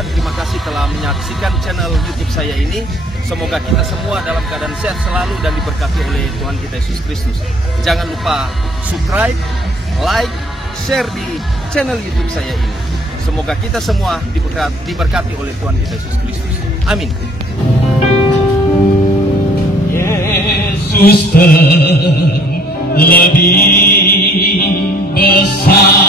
Terima kasih telah menyaksikan channel YouTube saya ini. Semoga kita semua dalam keadaan sehat selalu dan diberkati oleh Tuhan kita Yesus Kristus. Jangan lupa subscribe, like, share di channel YouTube saya ini. Semoga kita semua diberkati oleh Tuhan kita Yesus Kristus. Amin. Yesus lebih besar.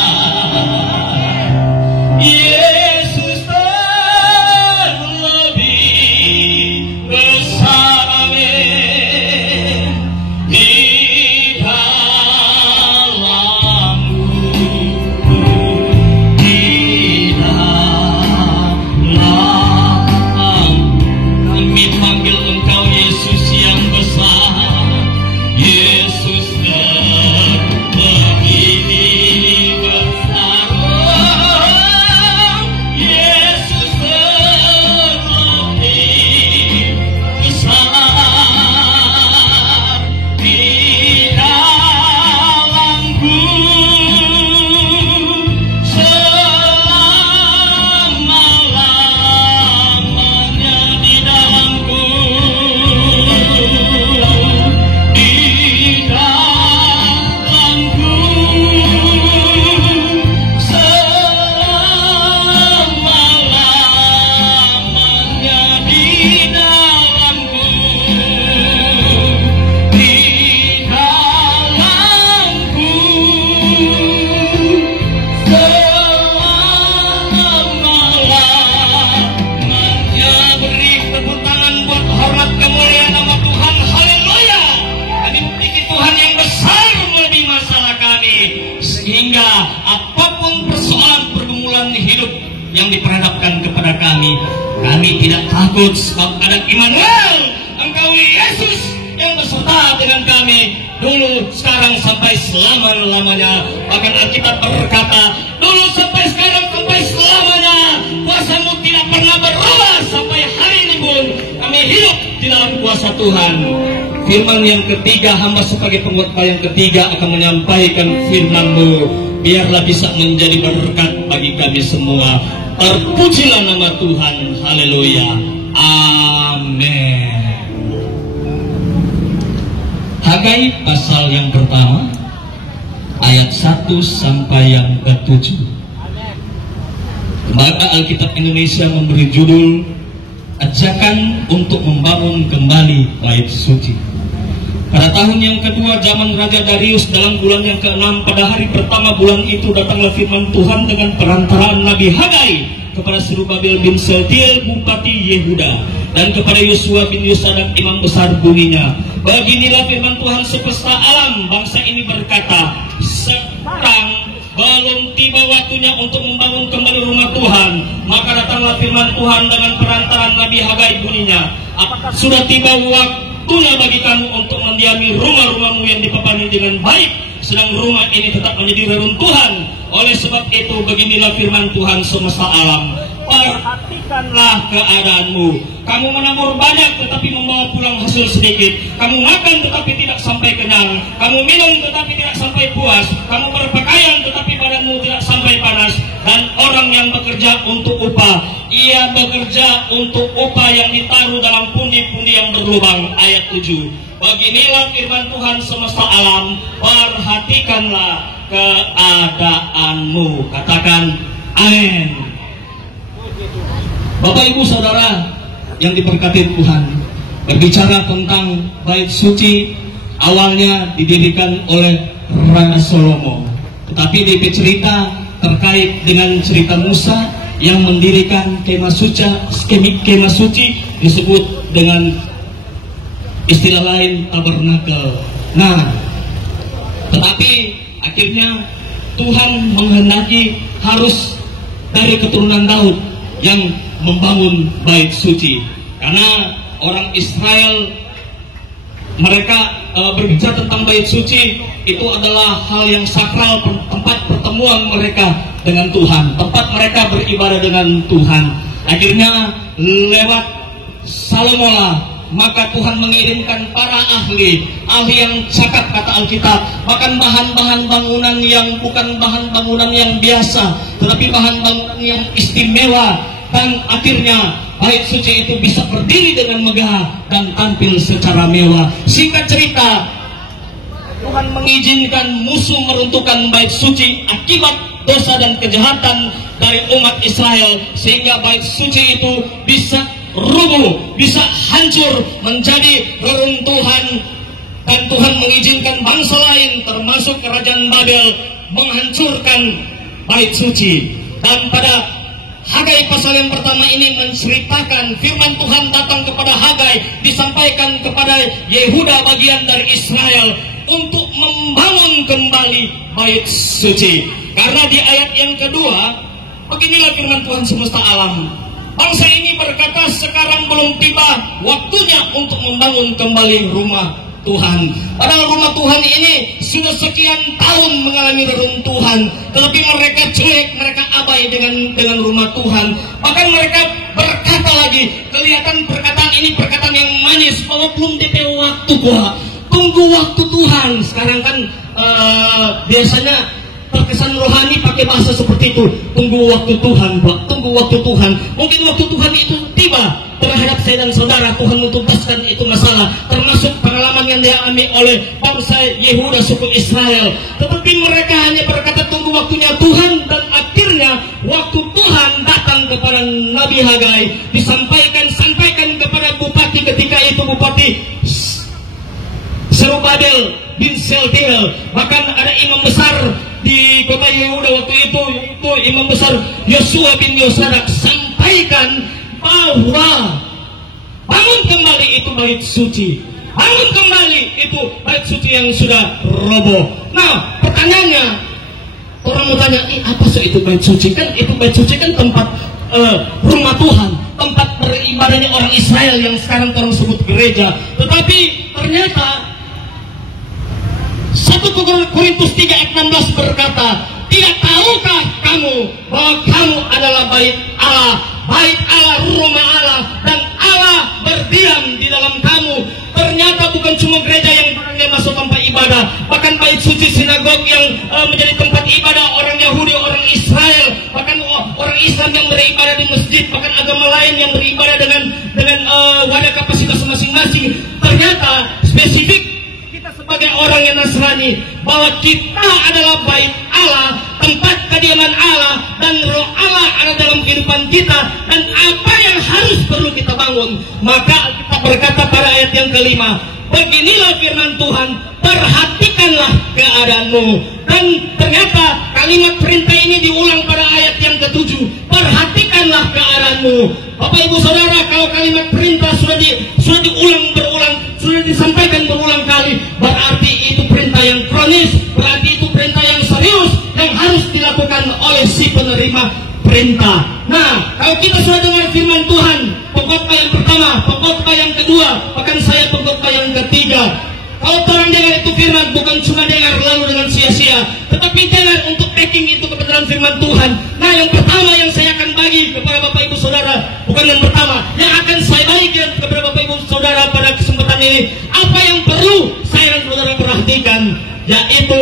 Sehingga apapun persoalan pergumulan hidup yang diperhadapkan kepada kami tidak takut, sebab ada Immanuel, Engkau Yesus yang beserta dengan kami dulu, sekarang, sampai selama-lamanya. Bahkan Alkitab berkata, dulu sampai sekarang sampai selamanya, kuasa-Mu tidak pernah berubah. Sampai hari ini pun kami hidup di dalam kuasa Tuhan. Firman yang ketiga, hamba sebagai pengkhotbah yang ketiga akan menyampaikan firman-Mu. Biarlah bisa menjadi berkat bagi kami semua. Terpujilah nama Tuhan. Haleluya. Amin. Hagai pasal yang pertama, ayat 1 sampai yang ke-7. Maka Alkitab Indonesia memberi judul Ajakan untuk membangun kembali bait suci. Pada tahun yang kedua zaman Raja Darius, dalam bulan yang ke-6, pada hari pertama bulan itu, datanglah firman Tuhan dengan perantaraan Nabi Hagai kepada Zerubabel bin Shealtiel, bupati Yehuda, dan kepada Yosua bin Yosadak, imam besar, bunyinya, beginilah firman Tuhan semesta alam, bangsa ini berkata, sekarang belum tiba waktunya untuk membangun kembali rumah Tuhan. Maka datanglah firman Tuhan dengan perantaraan Nabi Hagai, bunyinya, apakah sudah tiba waktunya bagi kamu untuk mendiami rumah-rumahmu yang dipepani dengan baik, sedang rumah ini tetap menjadi reruntuhan. Oleh sebab itu, beginilah firman Tuhan semesta alam, perhatikanlah keadaanmu. Kamu menabur banyak tetapi membawa pulang hasil sedikit. Kamu makan tetapi tidak sampai kenyang. Kamu minum tetapi tidak sampai puas. Kamu berpakaian tetapi badanmu tidak sampai panas. Dan orang yang bekerja untuk upah, ia bekerja untuk upah yang ditaruh dalam pundi-pundi yang berlubang. Ayat 7. Beginilah firman Tuhan semesta alam, perhatikanlah keadaanmu. Katakan amin. Bapak Ibu Saudara yang diberkati Tuhan, berbicara tentang bait suci, awalnya didirikan oleh Raja Salomo. Tetapi di cerita terkait dengan cerita Musa yang mendirikan kemah suci disebut dengan istilah lain tabernakel. Nah, tetapi akhirnya Tuhan menghendaki harus dari keturunan Daud yang membangun bait suci, karena orang Israel mereka berbicara tentang bait suci itu adalah hal yang sakral, tempat pertemuan mereka dengan Tuhan, tempat mereka beribadah. beribadah dengan Tuhan. Akhirnya lewat Salomola, maka Tuhan mengirimkan para ahli yang cakap kata Alkitab, bahkan bahan-bahan bangunan yang bukan bahan bangunan yang biasa, tetapi bahan bangunan yang istimewa, dan akhirnya bait suci itu bisa berdiri dengan megah dan tampil secara mewah. Singkat cerita, Tuhan mengizinkan musuh meruntuhkan bait suci akibat dosa dan kejahatan dari umat Israel, sehingga bait suci itu bisa rubuh, bisa hancur menjadi reruntuhan, dan Tuhan mengizinkan bangsa lain termasuk kerajaan Babel menghancurkan bait suci. Dan pada Hagai pasal yang pertama ini menceritakan firman Tuhan datang kepada Hagai, disampaikan kepada Yehuda bagian dari Israel untuk membangun kembali bait suci. Karena di ayat yang kedua, beginilah firman Tuhan semesta alam. Bangsa ini berkata, sekarang belum tiba waktunya untuk membangun kembali rumah Tuhan. Padahal rumah Tuhan ini sudah sekian tahun mengalami reruntuhan, tetapi mereka cuek, mereka abai dengan rumah Tuhan. Bahkan mereka berkata lagi, kelihatan perkataan ini perkataan yang manis, bahwa belum DP waktu gua, tunggu waktu Tuhan. Sekarang kan biasanya terkesan rohani pakai bahasa seperti itu, tunggu waktu Tuhan, Pak, tunggu waktu Tuhan. Mungkin waktu Tuhan itu tiba terhadap saya dan saudara. Tuhan menuntaskan itu masalah, termasuk pengalaman yang dialami oleh bangsa Yehuda suku Israel. Tetapi mereka hanya berkata tunggu waktunya Tuhan, dan akhirnya waktu Tuhan datang kepada Nabi Hagai, disampaikan kepada bupati ketika itu, Bupati Zerubabel bin Shealtiel. Bahkan ada imam besar di kota Yehuda waktu itu, yaitu imam besar Yosua bin Yosadak, sampaikan bahwa bangun kembali itu bait suci, bangun kembali itu bait suci yang sudah roboh. Nah, pertanyaannya, orang mau tanya, apa sih itu bait suci? Kan itu bait suci kan tempat rumah Tuhan, tempat beribadahnya orang Israel yang sekarang orang sebut gereja. Tetapi ternyata 1 Korintus 3 ayat 16 berkata, tidak tahukah kamu bahwa kamu adalah bait Allah, rumah Allah, dan Allah berdiam di dalam kamu. Ternyata bukan cuma gereja yang orangnya masuk tempat ibadah, bahkan bait suci sinagog yang menjadi tempat ibadah orang Yahudi, orang Israel, bahkan orang Islam yang beribadah di masjid, bahkan agama lain yang beribadah dengan wadah kapasitas masing-masing. Ternyata spesifik sebagai orang yang Nasrani, bahwa kita adalah bait Allah, tempat kediaman Allah, dan roh Allah ada dalam kehidupan kita, dan apa yang harus perlu kita bangun. Maka kita berkata pada ayat yang kelima, beginilah firman Tuhan, perhatikanlah keadaanmu. Dan ternyata kalimat perintah ini diulang pada ayat yang ketujuh, perhatikanlah keadaanmu. Bapak Ibu Saudara, kalau kalimat perintah sudah diulang berulang, sudah disampaikan berulang kali, berarti itu perintah yang kronis, berarti itu perintah yang serius, yang harus dilakukan oleh si penerima perintah. Nah, kalau kita sudah dengar firman Tuhan, pengkhotbah yang pertama, pengkhotbah yang kedua, bahkan saya pengkhotbah yang ketiga, kalau orang dengar itu firman, bukan cuma dengar lalu dengan sia-sia, tetapi dengar untuk taking itu kebenaran firman Tuhan. Nah, yang pertama yang saya akan bagi kepada Bapak Ibu Saudara, bukan yang pertama, yang akan saya bagikan kepada Bapak Ibu Saudara pada kesempatan ini, apa yang perlu saya dan saudara perhatikan, yaitu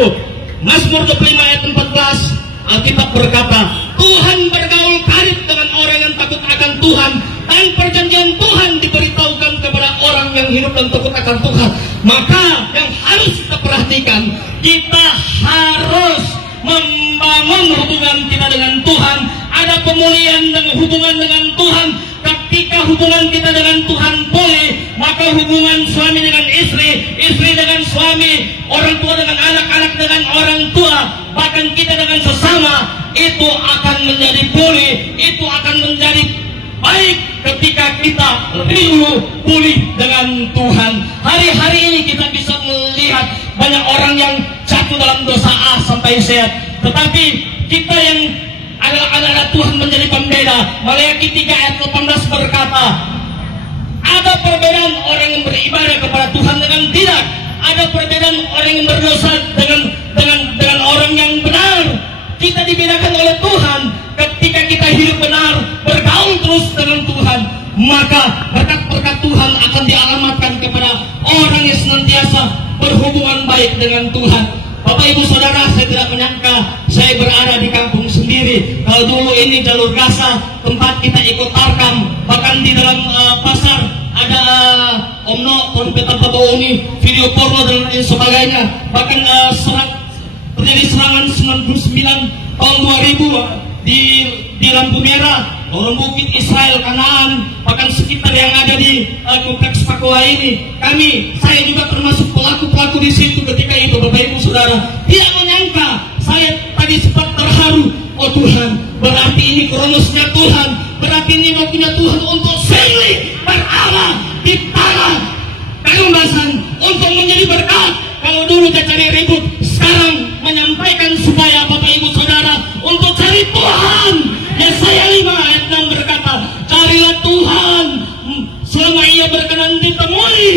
Mazmur 25 ayat 14, Alkitab berkata, Tuhan bergaul karib dengan orang yang takut akan Tuhan, dan perjanjian Tuhan diberitahukan kepada orang yang hidup dan takut akan Tuhan. Maka yang harus kita perhatikan, kita harus membangun hubungan kita dengan Tuhan. Ada pemulihan dan hubungan dengan Tuhan. Ketika hubungan kita dengan Tuhan pulih, maka hubungan suami dengan istri, istri dengan suami, orang tua dengan anak, anak dengan orang tua, bahkan kita dengan sesama, itu akan menjadi pulih, itu akan menjadi baik ketika kita rindu pulih dengan Tuhan. Hari-hari ini kita bisa melihat banyak orang yang jatuh dalam dosa A sampai Z, tetapi kita yang adalah anak-anak Tuhan menjadi pembeda. Maleakhi 3 ayat 18 berkata, ada perbedaan orang yang beribadah kepada Tuhan dengan tidak. Ada perbedaan orang yang berdosa dengan orang yang benar. Kita dibedakan oleh Tuhan ketika kita hidup benar, bergaul terus dengan Tuhan, maka berkat-berkat Tuhan akan dialamatkan kepada orang yang senantiasa berhubungan baik dengan Tuhan. Bapak Ibu Saudara, saya tidak menyangka saya berada di kampung sendiri. Kalau dulu ini jalur Gaza, tempat kita ikut tarkam, bahkan di dalam pasar ada omno, konpetan Bapak ini, video porno dan lain sebagainya. Bahkan terjadi serangan 99 tahun 2000 di lampu merah, orang bukit Israel, Kanaan, bahkan sekitar yang ada di kompleks Papua ini. Saya juga termasuk pelaku-pelaku di situ ketika itu, Bapak Ibu Saudara. Tidak menyangka, saya tadi sempat terharu. Oh Tuhan, berarti ini kronosnya Tuhan, berarti ini waktunya Tuhan untuk silih berada di tanah Kalumbasan untuk menjadi berkat. Kalau dulu kita cari ribut, sekarang menyampaikan supaya Bapak Ibu Saudara untuk cari Tuhan. Yesaya 5 ayat 6 berkata, carilah Tuhan selama ia berkenan ditemui,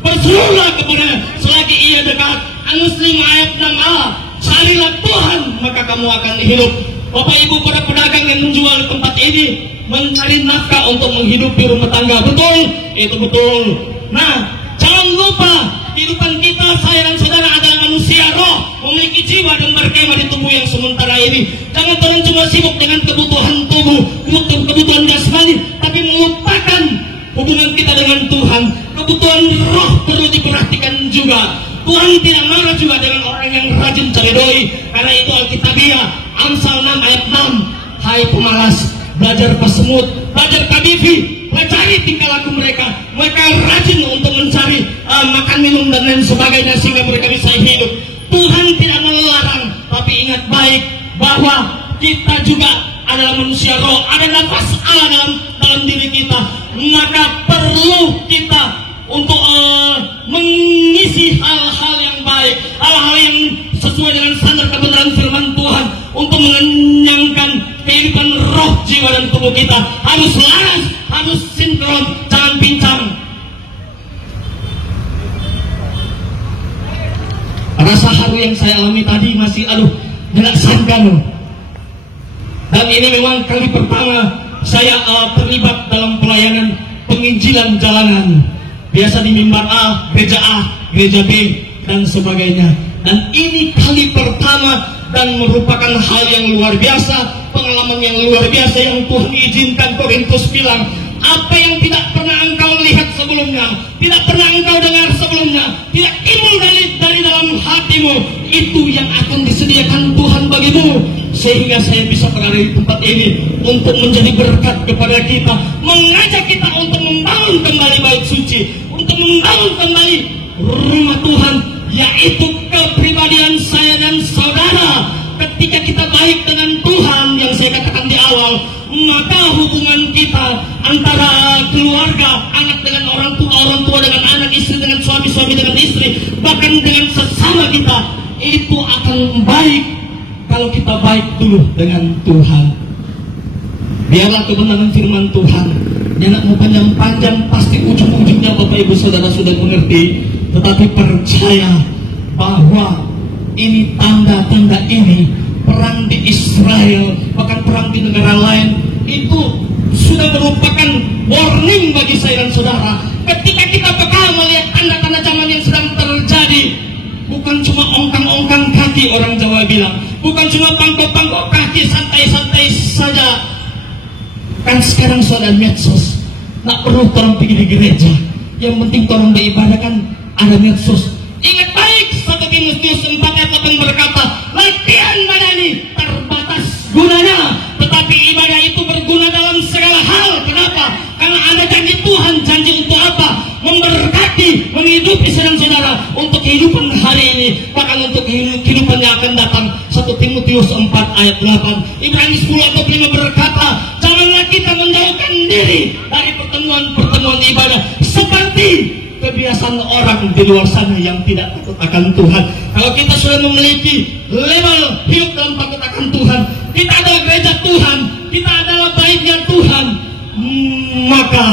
berserulah kepada selagi ia dekat. Amos 5 ayat 6a, carilah Tuhan maka kamu akan hidup. Bapak Ibu para pedagang yang menjual di tempat ini mencari nafkah untuk menghidupi rumah tangga. Betul? Itu betul. Nah, jangan lupa kehidupan kita, saya dan saudara adalah manusia roh, memiliki jiwa dan berkemah di tubuh yang sementara ini. Jangan terus cuma sibuk dengan kebutuhan tubuh, kebutuhan jasmani, tapi melupakan hubungan kita dengan Tuhan. Kebutuhan roh perlu diperhatikan juga. Tuhan tidak marah juga dengan orang yang rajin cari doi, karena itu Alkitabiah Amsal 6 ayat 6. Hai pemalas, belajar pasemut, belajar tabifi, cari tingkah laku mereka. Mereka rajin untuk mencari makan minum dan lain sebagainya sehingga mereka bisa hidup. Tuhan tidak melarang, tapi ingat baik bahwa kita juga adalah manusia roh, ada nafas Allah dalam diri kita. Maka perlu kita untuk mengisi hal-hal yang baik, hal-hal yang sesuai dengan standar kebenaran firman Tuhan, untuk mengenyangkan kehidupan roh, jiwa dan tubuh kita. Harus laras, harus sinkron, jangan pincang. Rasa haru yang saya alami tadi masih tidak sangka loh. Dan ini memang kali pertama saya terlibat dalam pelayanan penginjilan jalanan. Biasa di mimbar A, gereja B, dan sebagainya. Dan ini kali pertama dan merupakan hal yang luar biasa, pengalaman yang luar biasa yang Tuhan izinkan. Korintus bilang, apa yang tidak pernah engkau lihat sebelumnya, tidak pernah engkau dengar sebelumnya, tidak timbul dari dalam hatimu, itu yang akan disediakan Tuhan bagimu. Sehingga saya bisa berada di tempat ini untuk menjadi berkat kepada kita, mengajak kita untuk membangun kembali bait suci, untuk membangun kembali rumah Tuhan, yaitu kepribadian saya dan saudara. Ketika kita baik dengan Tuhan, yang saya katakan di awal, maka hubungan kita antara keluarga, anak dengan orang tua dengan anak, istri dengan suami dengan istri, bahkan dengan sesama kita, itu akan baik kalau kita baik dulu dengan Tuhan. Biarlah kebenaran firman Tuhan, jangan mau panjang-panjang, pasti ujung-ujungnya Bapak Ibu Saudara sudah mengerti. Tetapi percaya bahwa ini tanda-tanda ini, perang di Israel, bahkan perang di negara lain, itu sudah merupakan warning bagi saya dan saudara. Ketika kita bakal melihat tanda-tanda zaman yang sedang terjadi, bukan cuma ongkang-ongkang kaki, orang Jawa bilang, bukan cuma pangkok-pangkok kaki santai-santai saja. Kan sekarang sudah ada medsos, nggak perlu orang pergi di gereja, yang penting orang beribadah kan ada medsos. Ingat baik, 1 Timotius 4 ayat 8 berkata, latihan badani terbatas gunanya, tetapi ibadah itu berguna dalam segala hal. Kenapa? Karena ada janji Tuhan. Janji untuk apa? Memberkati, menghidupi saudara untuk kehidupan hari ini, bahkan untuk kehidupan yang akan datang. 1 Timotius 4 ayat 8. Ibrani 10 ayat 5 berkata, janganlah kita menjauhkan diri dari pertemuan ibadah seperti kebiasaan orang di luar sana yang tidak takut akan Tuhan. Kalau kita sudah memiliki level hidup dalam takut akan Tuhan, kita adalah gereja Tuhan, kita adalah baiknya Tuhan, maka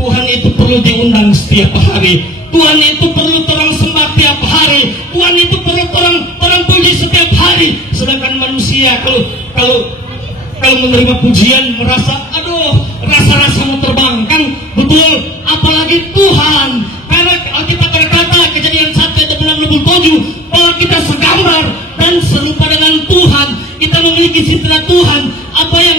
Tuhan itu perlu diundang setiap hari. Tuhan itu perlu orang sembah setiap hari. Tuhan itu perlu orang puji setiap hari. Sedangkan manusia kalau kalau menerima pujian merasa, aduh, rasa-rasa mau terbangkan, betul, apalagi Tuhan. Karena Alkitab berkata, Kejadian 1 ayat 67, bahwa kita segambar dan serupa dengan Tuhan, kita memiliki citra Tuhan, apa yang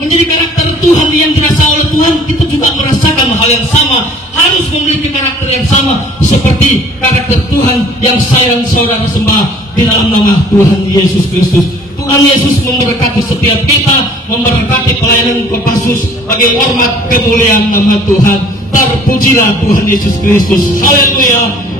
menjadi karakter Tuhan yang dirasa oleh Tuhan, kita juga merasakan hal yang sama, harus memiliki karakter yang sama seperti karakter Tuhan yang saya dan saudara sembah di dalam nama Tuhan Yesus Kristus. Tuhan Yesus memberkati setiap kita, memberkati pelayanan Kopassus bagi hormat kemuliaan nama Tuhan. Terpujilah Tuhan Yesus Kristus. Haleluya.